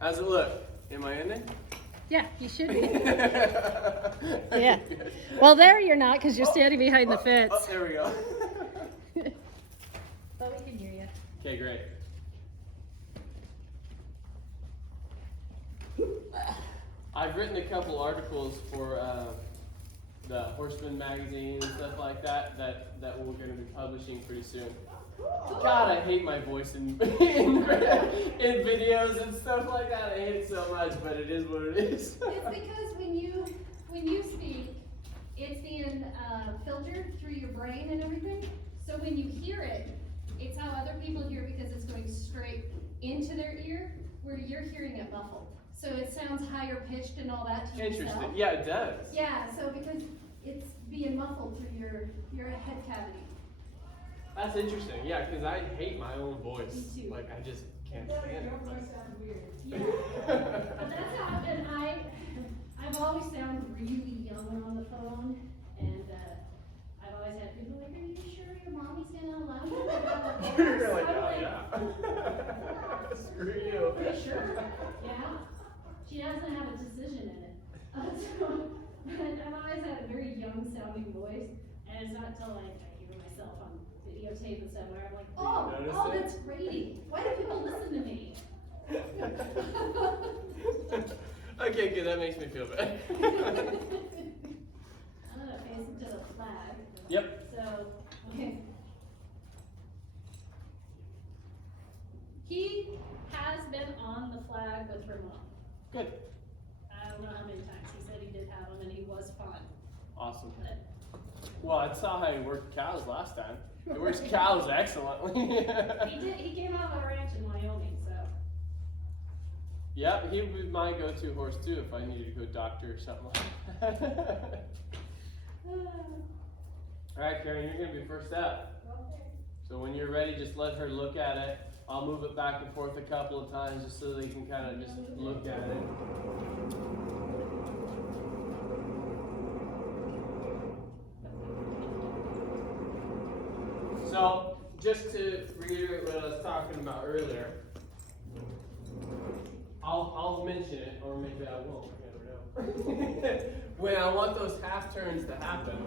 How's it look? Am I in it? Yeah, you should be. Yeah. Well, there you're not because you're standing behind the fence. Oh, there we go. But we can hear you. Okay, great. I've written a couple articles for the Horseman magazine and stuff like that we're going to be publishing pretty soon. God, I hate my voice in videos and stuff like that. I hate it so much, but it is what it is. It's because when you speak, it's being filtered through your brain and everything. So when you hear it, it's how other people hear it because it's going straight into their ear, where you're hearing it muffled. So it sounds higher pitched and all that to yourself. Interesting. Yeah, it does. Yeah, so because it's being muffled through your head cavity. That's interesting. Yeah, because I hate my own voice. Me too. Like, I just can't stand it. Yeah. But that's how, and I've always sounded really young on the phone, and I've always had people like, "Are you sure your mommy's gonna allow you to have a voice?" You're like, I'm oh yeah. Screw you. Pretty sure. Yeah. She doesn't have a decision in it. So, I've always had a very young sounding voice, and it's not until like I hear myself on videotape and stuff where I'm like, oh, that's grating. Why do people listen to me? Okay, good. That makes me feel better. I'm gonna face into the flag. Yep. So, okay. He has been on the flag with Ramon. Good. I don't know how many times. He said he did have him and he was fun. Awesome. But Well, I saw how he worked cows last time. He works cows excellently. he came out of a ranch in Wyoming, so. Yep, he would my go-to horse too if I needed to go doctor or something like that. All right, Karen, you're gonna be first up. Okay. So when you're ready, just let her look at it. I'll move it back and forth a couple of times just so they can kind of just look at it. So, just to reiterate what I was talking about earlier, I'll mention it, or maybe I won't, I never know. When I want those half turns to happen,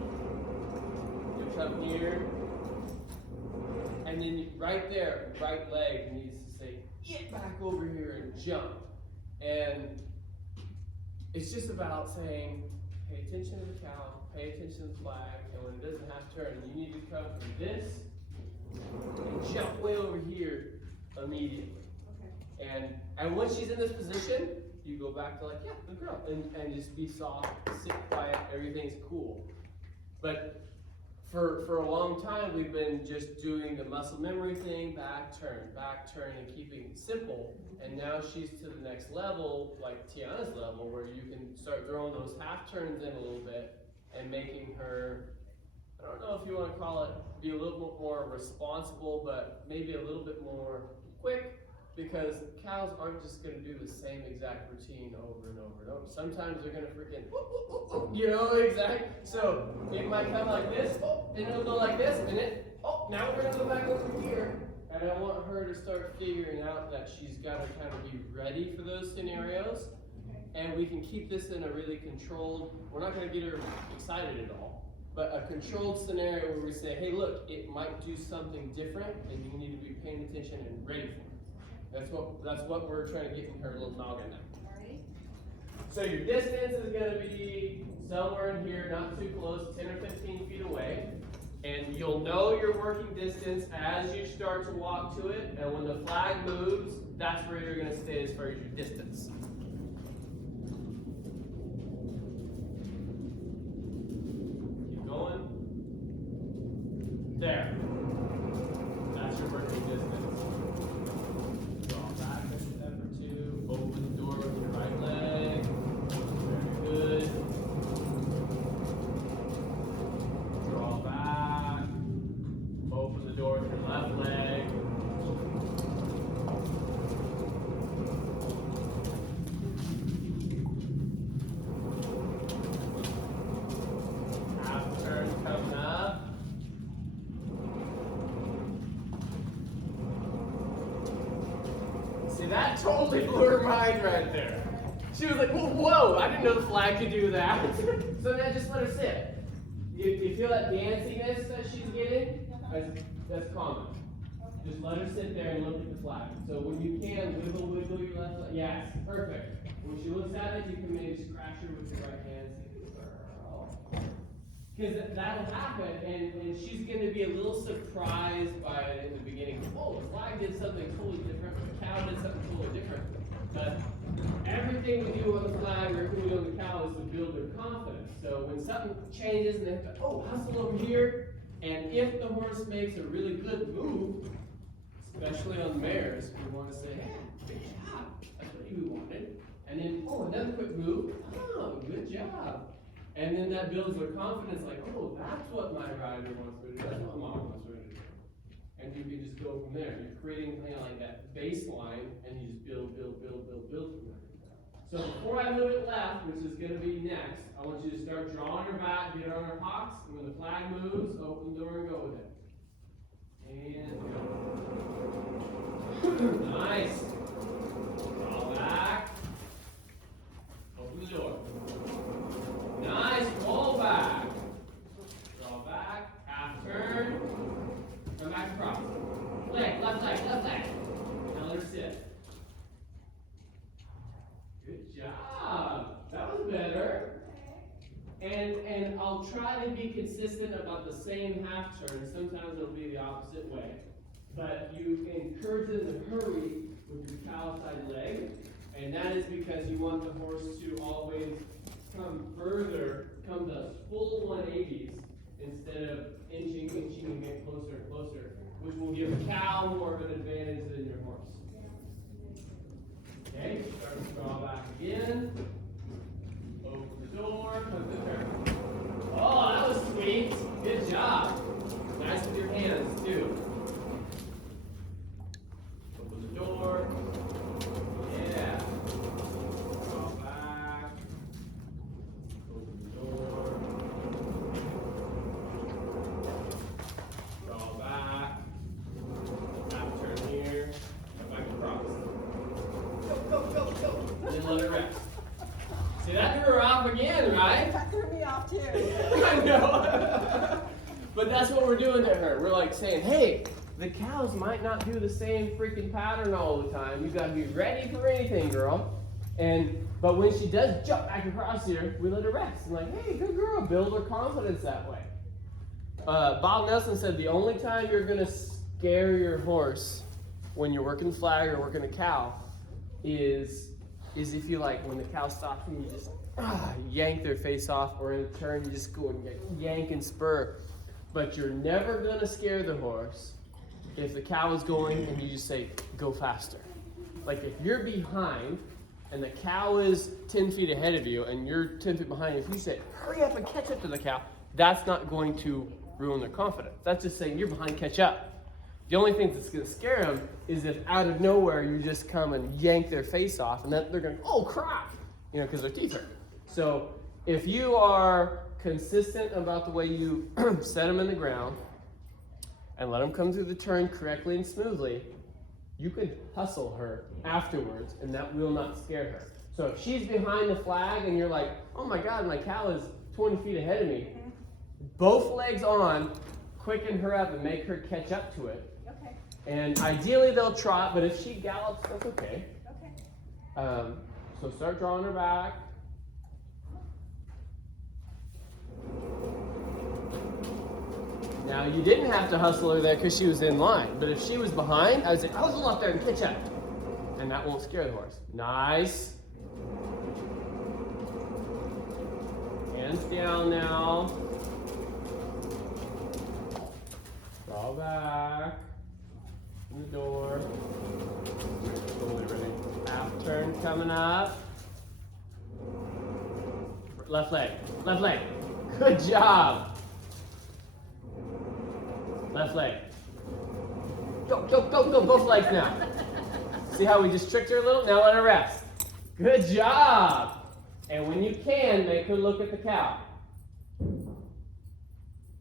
you come here, and then right there, right leg needs to say, get back over here and jump. And it's just about saying, pay attention to the cow, pay attention to the flag, and when it doesn't half turn, you need to come from this and jump way over here immediately. Okay. And once she's in this position, you go back to like, yeah, good girl, and just be soft, sit quiet, everything's cool. But for a long time, we've been just doing the muscle memory thing, back turn, and keeping it simple. And now she's to the next level, like Tiana's level, where you can start throwing those half turns in a little bit and making her, I don't know if you want to call it, be a little bit more responsible, but maybe a little bit more quick, because cows aren't just going to do the same exact routine over and over and over. Sometimes they're going to freaking, you know, exact. So it might come like this, and it'll go like this, and now we're going to go back over here. And I want her to start figuring out that she's got to kind of be ready for those scenarios. And we can keep this in a really controlled, we're not going to get her excited at all, but a controlled scenario where we say, hey, look, it might do something different, and you need to be paying attention and ready for it. That's what we're trying to get in her little noggin now. Alright. So your distance is going to be somewhere in here, not too close, 10 or 15 feet away. And you'll know your working distance as you start to walk to it. And when the flag moves, that's where you're going to stay as far as your distance. Keep going. There. That's your working distance. Draw back a step or two. Open the door with your right leg. Very good. Draw back. Open the door with your left leg. totally blew her mind right there. She was like, whoa, I didn't know the flag could do that. So now just let her sit. You feel that danciness that she's getting? That's common. Just let her sit there and look at the flag. So when you can, wiggle your left leg. Yes, perfect. When she looks at it, you can maybe scratch her with your right hand. Because that'll happen, and she's going to be a little surprised by it in the beginning. Oh, the flag did something totally different. The cow did something totally different. But everything we do on the flag or everything we do on the cow is to build their confidence. So when something changes and they have to, hustle over here, and if the horse makes a really good move, especially on mares, we want to say, hey, good job. That's what you wanted. And then, another quick move. Oh, good job. And then that builds their confidence, like, that's what my rider wants me to do. That's what mom wants me to do. And you can just go from there. You're creating kind of like that baseline, and you just build from there. So before I move it left, which is going to be next, I want you to start drawing her back, get her on her hocks, and when the flag moves, open the door and go with it. And go. Nice. Draw back. Open the door. Nice, roll back. Draw back, half turn. Come back across. Left leg. Now let her sit. Good job. That was better. And I'll try to be consistent about the same half turn. Sometimes it'll be the opposite way. But you encourage them to hurry with your cow side leg. And that is because you want the horse to always come to full 180s instead of inching and get closer and closer, which will give the cow more of an advantage than your horse. Okay, start to draw back again. Open the door, come to the turn. Oh, that was sweet. Good job. Nice with your hands, too. Open the door. Yeah. Draw back. Open the door. Draw back. Half turn here. Come back across. Go. And then let it rest. See, that threw her off again, right? That threw me off too. I know. But that's what we're doing to her. We're like saying, hey, the cows might not do the same freaking pattern all the time. You've got to be ready for anything, girl. But when she does jump back across here, we let her rest. I'm like, hey, good girl. Build her confidence that way. Bob Nelson said the only time you're going to scare your horse when you're working flag or working a cow is if you when the cow stops and you just yank their face off, or in a turn you just go and yank and spur. But you're never going to scare the horse if the cow is going and you just say, go faster. Like if you're behind and the cow is 10 feet ahead of you and you're 10 feet behind, if you say, hurry up and catch up to the cow, that's not going to ruin their confidence. That's just saying you're behind, catch up. The only thing that's going to scare them is if out of nowhere you just come and yank their face off, and then they're going, oh crap, because their teeth hurt. So if you are consistent about the way you set them in the ground and let them come through the turn correctly and smoothly, you could hustle her afterwards, and that will not scare her. So if she's behind the flag and you're like, oh my God, my cow is 20 feet ahead of me, both legs on, quicken her up and make her catch up to it. Okay. And ideally they'll trot, but if she gallops, that's okay. Okay. So start drawing her back. Now you didn't have to hustle her there because she was in line, but if she was behind, I would say, hustle up there and catch up. And that won't scare the horse. Nice. Hands down now. Draw back. Open the door. Totally ready. Half turn coming up. Left leg. Left leg. Good job. Left leg. Go, go, go, go. Both legs now. See how we just tricked her a little? Now let her rest. Good job. And when you can, make her look at the cow.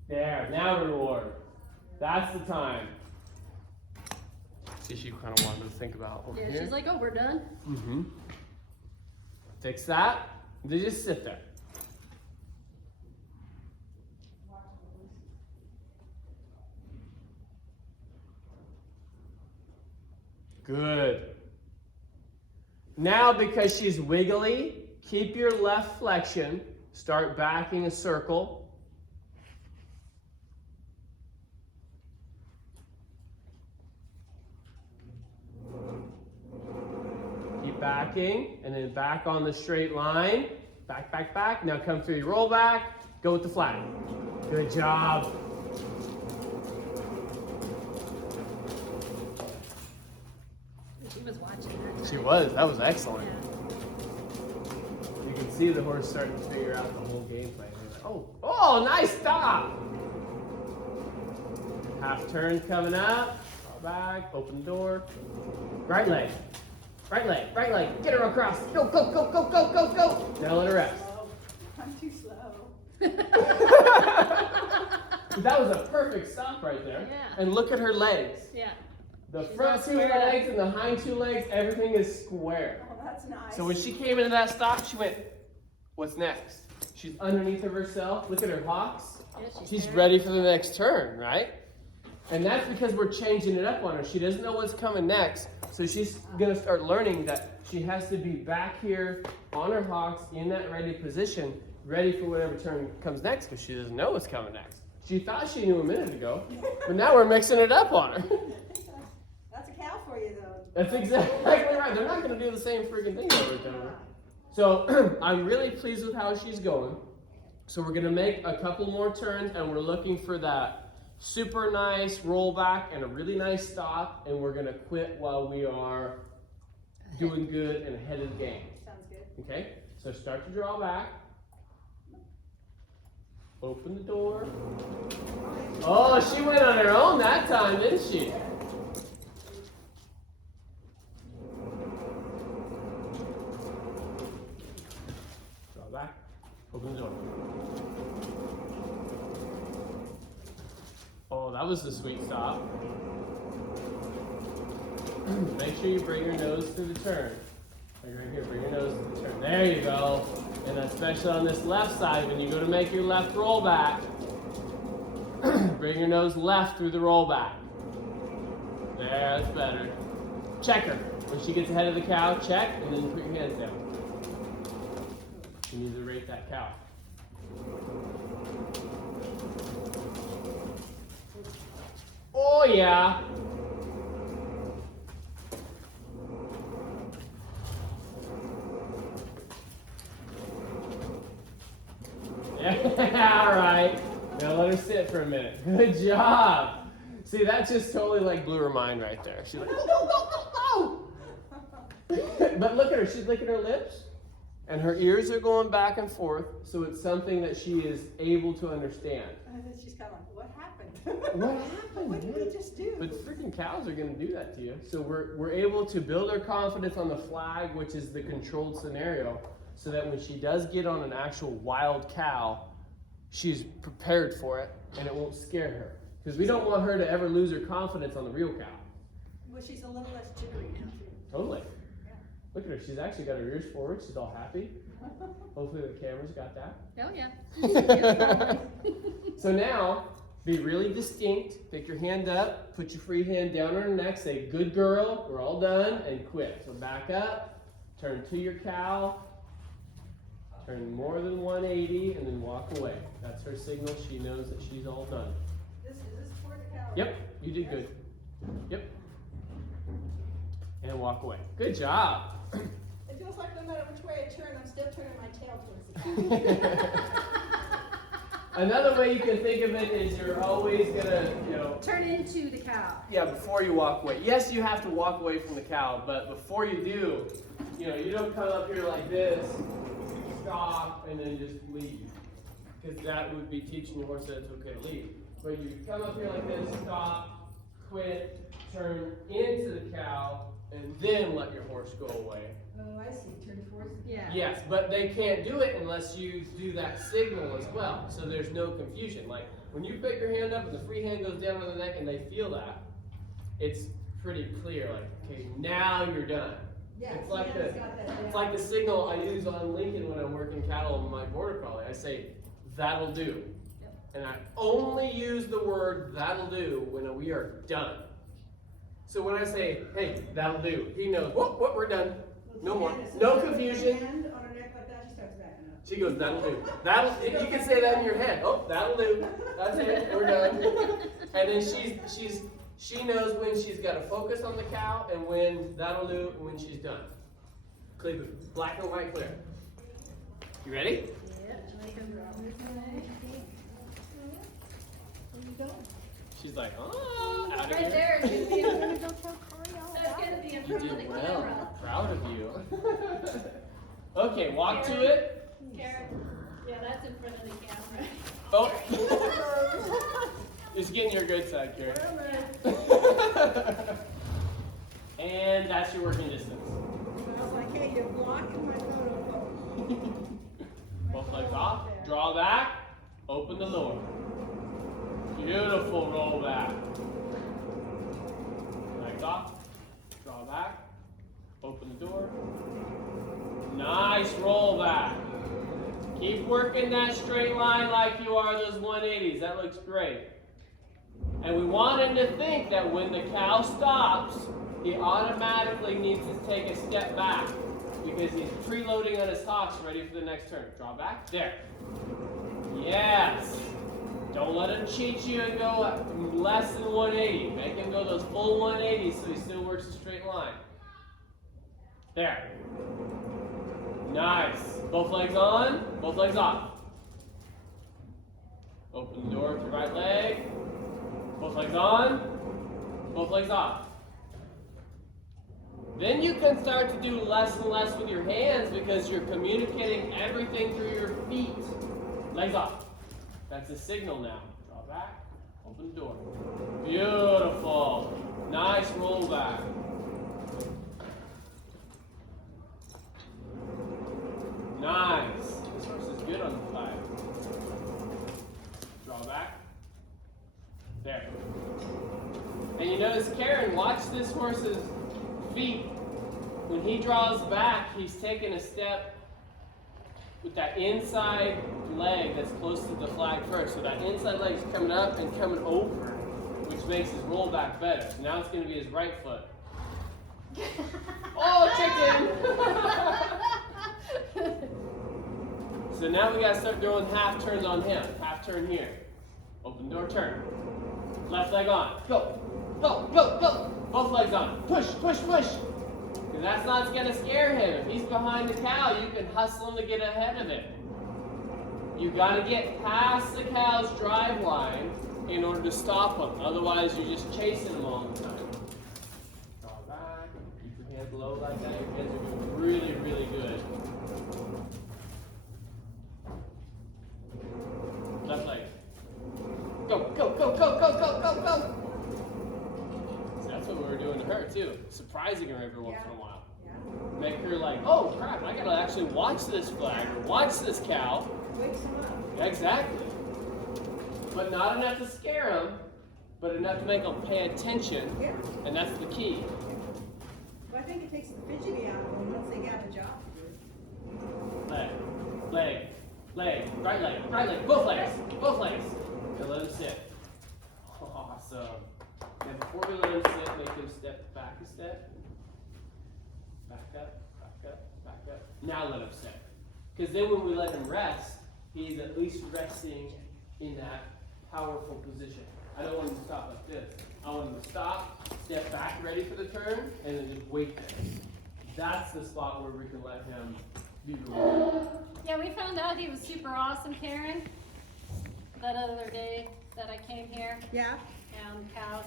There. Now reward. That's the time. See, she kind of wanted to think about over Yeah, here. she's like, oh, we're done. Mm-hmm. Fix that. They just sit there. Good. Now, because she's wiggly, keep your left flexion. Start backing a circle. Keep backing, and then back on the straight line. Back, back, back. Now come through your roll back. Go with the flag. Good job. She was watching her. She was. That was excellent. Yeah. You can see the horse starting to figure out the whole game plan. Oh, nice stop. Half turn coming up. Fall back. Open the door. Right leg. Right leg. Right leg. Get her across. Go, go, go, go, go, go, go. Now let her rest. I'm too slow. That was a perfect stop right there. Yeah. And look at her legs. Yeah. The She's front all two squared up. legs and the hind two legs, everything is square. Oh, that's nice. So when she came into that stop, she went, what's next? She's underneath of herself. Look at her hocks. Yeah, She's very- ready for the next turn, right? And that's because we're changing it up on her. She doesn't know what's coming next. So she's going to start learning that she has to be back here on her hocks in that ready position, ready for whatever turn comes next because she doesn't know what's coming next. She thought she knew a minute ago, but now we're mixing it up on her. That's a cow for you, though. That's exactly right. They're not going to do the same freaking thing over and over. So I'm really pleased with how she's going. So we're going to make a couple more turns, and we're looking for that super nice rollback and a really nice stop, and we're going to quit while we are doing good and ahead of the game. Sounds good. Okay? So start to draw back. Open the door. Oh, she went on her own that time, didn't she? Draw back. Open the door. Oh, that was the sweet stop. Make sure you bring your nose to the turn. Like right here, bring your nose to the turn. There you go. And especially on this left side, when you go to make your left roll back, bring your nose left through the roll back. There, that's better. Check her. When she gets ahead of the cow, check, and then put your hands down. You need to rate that cow. Oh yeah. Yeah, all right. Now let her sit for a minute. Good job. See, that just totally like blew her mind right there. She's like, oh, no, no, no, no. But look at her. She's licking her lips, and her ears are going back and forth. So it's something that she is able to understand. And then she's kind of like, what happened? What happened? What did we just do? But freaking cows are going to do that to you. So we're able to build her confidence on the flag, which is the controlled scenario, so that when she does get on an actual wild cow, she's prepared for it and it won't scare her. Because we don't want her to ever lose her confidence on the real cow. Well, she's a little less jittery now, too. Totally. Yeah. Look at her. She's actually got her ears forward. She's all happy. Hopefully the camera's got that. Oh, yeah. So now, be really distinct. Pick your hand up. Put your free hand down on her neck. Say, good girl. We're all done. And quit. So back up. Turn to your cow. Turn more than 180 and then walk away. That's her signal. She knows that she's all done. Is this for the cow? Yep, you did good. Yep. And walk away. Good job. It feels like no matter which way I turn, I'm still turning my tail towards the cow. Another way you can think of it is you're always gonna, Turn into the cow. yeah, before you walk away. Yes, you have to walk away from the cow, but before you do, you don't come up here like this, stop, and then just leave. Because that would be teaching the horse that it's okay to leave. But you come up here like this, stop, quit, turn into the cow, and then let your horse go away. Oh, I see. Turn towards the Yeah. Yes, but they can't do it unless you do that signal as well. So there's no confusion. Like when you put your hand up and the free hand goes down on the neck and they feel that, it's pretty clear, like, okay, now you're done. Yeah, It's like Deanna's the, got that it's down. like the signal I use on Lincoln when I'm working cattle on my border collie. I say, that'll do. And I only use the word that'll do when we are done. So when I say, hey, that'll do, he knows, whoop, we're done. No more. No confusion. Hand on her neck like that, she starts backing up. She goes, that'll do. That'll, you can say that in your head. Oh, that'll do. That's it, we're done. And then she knows when she's got to focus on the cow and when that'll do and when she's done. Clear, black and white clear. You ready? She's like, oh, out of Right here. there, is gonna be that's gonna be in You front of the did well. camera. I'm proud of you. Okay, walk to it. Karen, yeah, that's in front of the camera. Oh. Just getting your good side, Karen. And that's your working distance. I was like, hey, you're blocking my photo. Both legs off. Draw back. Open the door. Beautiful roll back. Legs off. Draw back. Open the door. Nice roll back. Keep working that straight line like you are those 180s. That looks great. And we want him to think that when the cow stops, he automatically needs to take a step back because he's preloading on his hocks ready for the next turn. Draw back. There. Yes. Don't let him cheat you and go less than 180. Make him go those full 180s so he still works a straight line. There. Nice. Both legs on, both legs off. Open the door with your right leg. Both legs on, both legs off. Then you can start to do less and less with your hands because you're communicating everything through your feet. Legs off. That's a signal now. Draw back, open the door. Beautiful. Nice roll back. Nice. This horse is good on the fly. Draw back. There. And you notice, Karen, watch this horse's feet. When he draws back, he's taking a step with that inside leg that's close to the flag first. So that inside leg's coming up and coming over, which makes his roll back better. So now it's going to be his right foot. Oh, chicken! So now we got to start doing half turns on him. Half turn here. Open door, turn. Left leg on. Go. Go, go, go. Both legs on. Push, push, push. Because that's not going to scare him. If he's behind the cow, you can hustle him to get ahead of it. You got to get past the cow's drive line in order to stop him. Otherwise, you're just chasing him all the time. Draw back. Keep your hands low like that. Your hands are doing really, really good. Left leg. Go, go, go, go, go, go, go, go. So that's what we were doing to her too. Surprising her every once in a while. Yeah. Make her like, oh crap, I gotta actually watch this flag or watch this cow. Wakes him up. Exactly. But not enough to scare them, but enough to make them pay attention. Yeah. And that's the key. Well, I think it takes the fidgety out of them once they got a job to do. Leg, leg, leg, right leg, both legs, both legs. And let him sit. Awesome. And before we let him sit, make him step back a step. Back up, back up, back up. Now let him sit. Because then when we let him rest, he's at least resting in that powerful position. I don't want him to stop like this. I want him to stop, step back ready for the turn, and then just wait there. That's the spot where we can let him do the roll. Yeah, we found out he was super awesome, Karen, that other day that I came here, Yeah. and cows.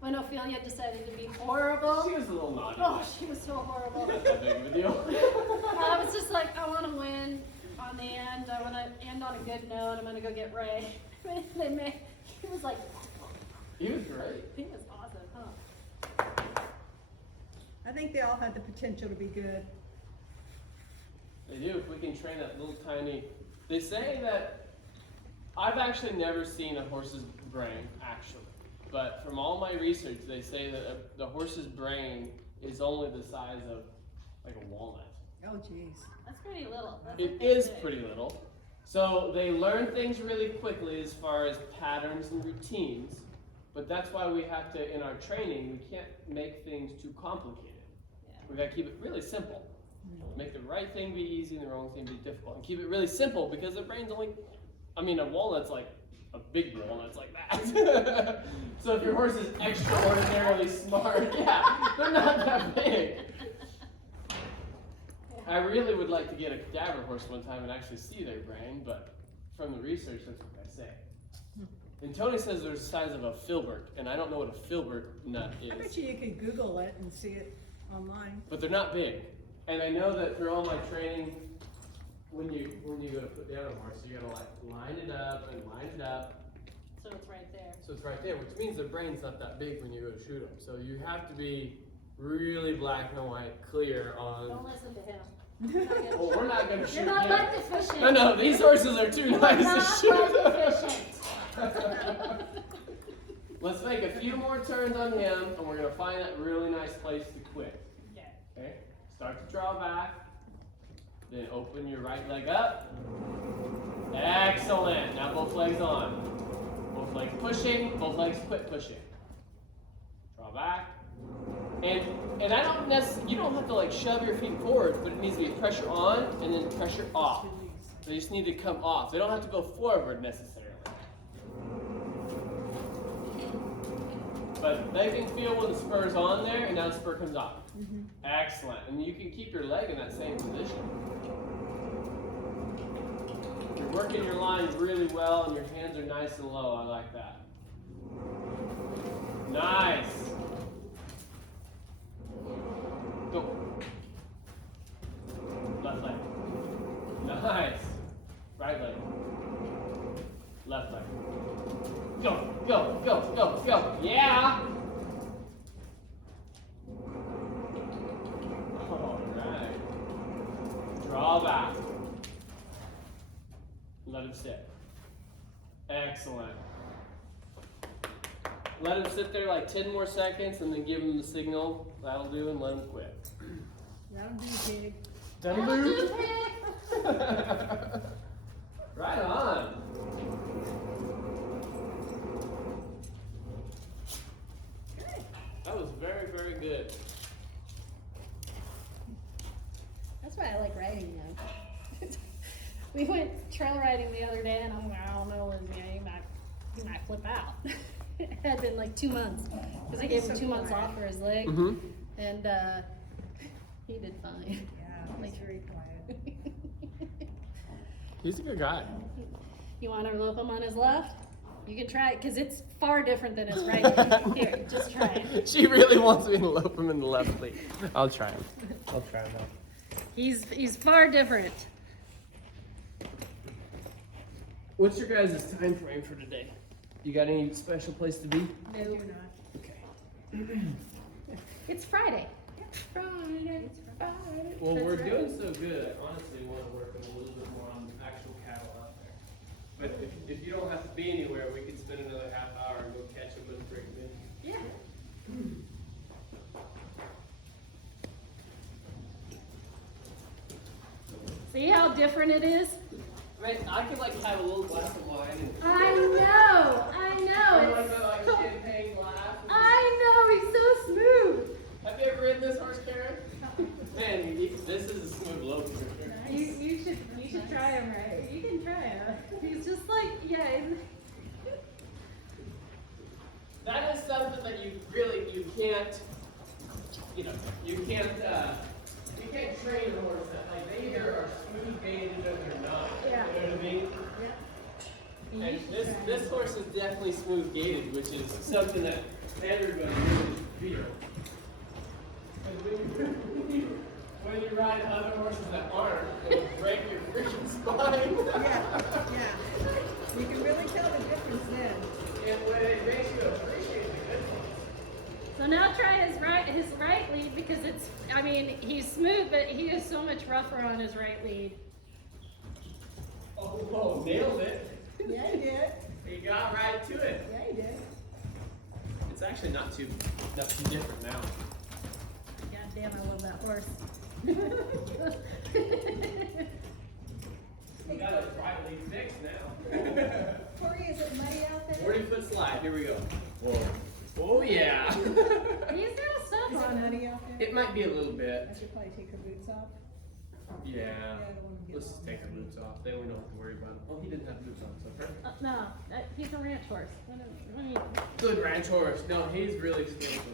When Ophelia decided to be horrible. She was a little naughty. Oh, she was so horrible. Not that big of a deal. I was just like, I want to win on the end. I want to end on a good note. I'm going to go get Ray. He was like, He was great. he was awesome, huh? I think they all had the potential to be good. They do, if we can train that little tiny. They say that I've actually never seen a horse's brain, actually. but from all my research, they say that the horse's brain is only the size of like a walnut. Oh, jeez. That's pretty little. It is pretty little. So they learn things really quickly as far as patterns and routines, but that's why we have to, in our training, we can't make things too complicated. We gotta keep it really simple. Make the right thing be easy and the wrong thing be difficult. And keep it really simple because their brain's only, I mean, a walnut's like, a big walnut's like that. So if your horse is extraordinarily smart, yeah, they're not that big. I really would like to get a cadaver horse one time and actually see their brain, but from the research, that's what I say. And Tony says they're the size of a filbert, and I don't know what a filbert nut is. I bet you could Google it and see it online. But they're not big. And I know that through all my training, when you go to put down a horse, you gotta like line it up and line it up. So it's right there. So it's right there, which means their brain's not that big when you go to shoot them. So you have to be really black and white, clear on. Don't listen to him. Well, we're not gonna shoot You're not him. butt deficient. No, these horses are too You are nice not to shoot. butt deficient. Let's make a few more turns on him, and we're gonna find that really nice place to quit. Okay. Okay? Start to draw back. Then open your right leg up. Excellent. Now both legs on. Both legs pushing, both legs quit pushing. Draw back. And I don't necessarily, you don't have to like shove your feet forward, but it needs to be pressure on and then pressure off. They just need to come off. They don't have to go forward necessarily. But they can feel when the spur's on there and now the spur comes off. Excellent. And you can keep your leg in that same position. You're working your line really well and your hands are nice and low. I like that. Nice. Go. Left leg. Nice. Right leg. Left leg. Go, go, go, go, go. Yeah. All right. Draw back. Let him sit. Excellent. Let him sit there like 10 more seconds and then give him the signal. That'll do, and let him quit. That'll do, pig. That'll That'll do. do, pig. Right on. That was very, very good. That's why I like riding them. We went trail riding the other day, and I'm like, I don't know, Lindsay, he might flip out. It had been like 2 months, because I gave him 2 months off for his leg, and he did fine. Yeah, he's very quiet. He's a good guy. You want to rope him on his left? You can try it, because it's far different than his right. Here, just try it. She really wants me to lope him in the left lead. I'll try him. I'll try him out. He's far different. What's your guys' time frame for today? You got any special place to be? I do not. Okay. It's Friday. Friday. Well, That's we're right. doing so good. I honestly want to work a little bit more on actual cattle out there. But if you don't have to be anywhere, we could spend another half hour and go catch them and bring them in. Yeah. See how different it is? Right, I could like have a little glass of wine and I know. like It's the like so, champagne glass. I know. He's so smooth. Have you ever ridden this horse, Karen? Man, this is a smooth lope for sure. You should try him, right? You can try him. He's just like, yeah. That is something that you can't, you can't train a horse that like they either are smooth gaited or they're not. Yeah. You know what I mean? And this horse is definitely smooth gaited, which is something that everybody really feels. When you ride other horses that aren't, it'll break your freaking spine. Yeah. You can really tell the difference then. And when it makes you appreciate the good ones. So now try his right lead, because he's smooth, but he is so much rougher on his right lead. Oh, nailed it. Yeah, he did. He got right to it. Yeah, he did. It's actually not too different now. God damn, I love that horse. We got it rightly fixed now. Corey, is it muddy out there? 40-foot slide, here we go. Whoa. Oh yeah. He's got a stuff Is it on him. muddy out there? It might be a little bit. I should probably take her boots off. Yeah. Yeah, I don't wanna get Let's just take the boots off. Then we don't have to worry about it. Well, he didn't have boots on, so perfect. No, he's a ranch horse. What do you- Good ranch horse. No, he's really skillful.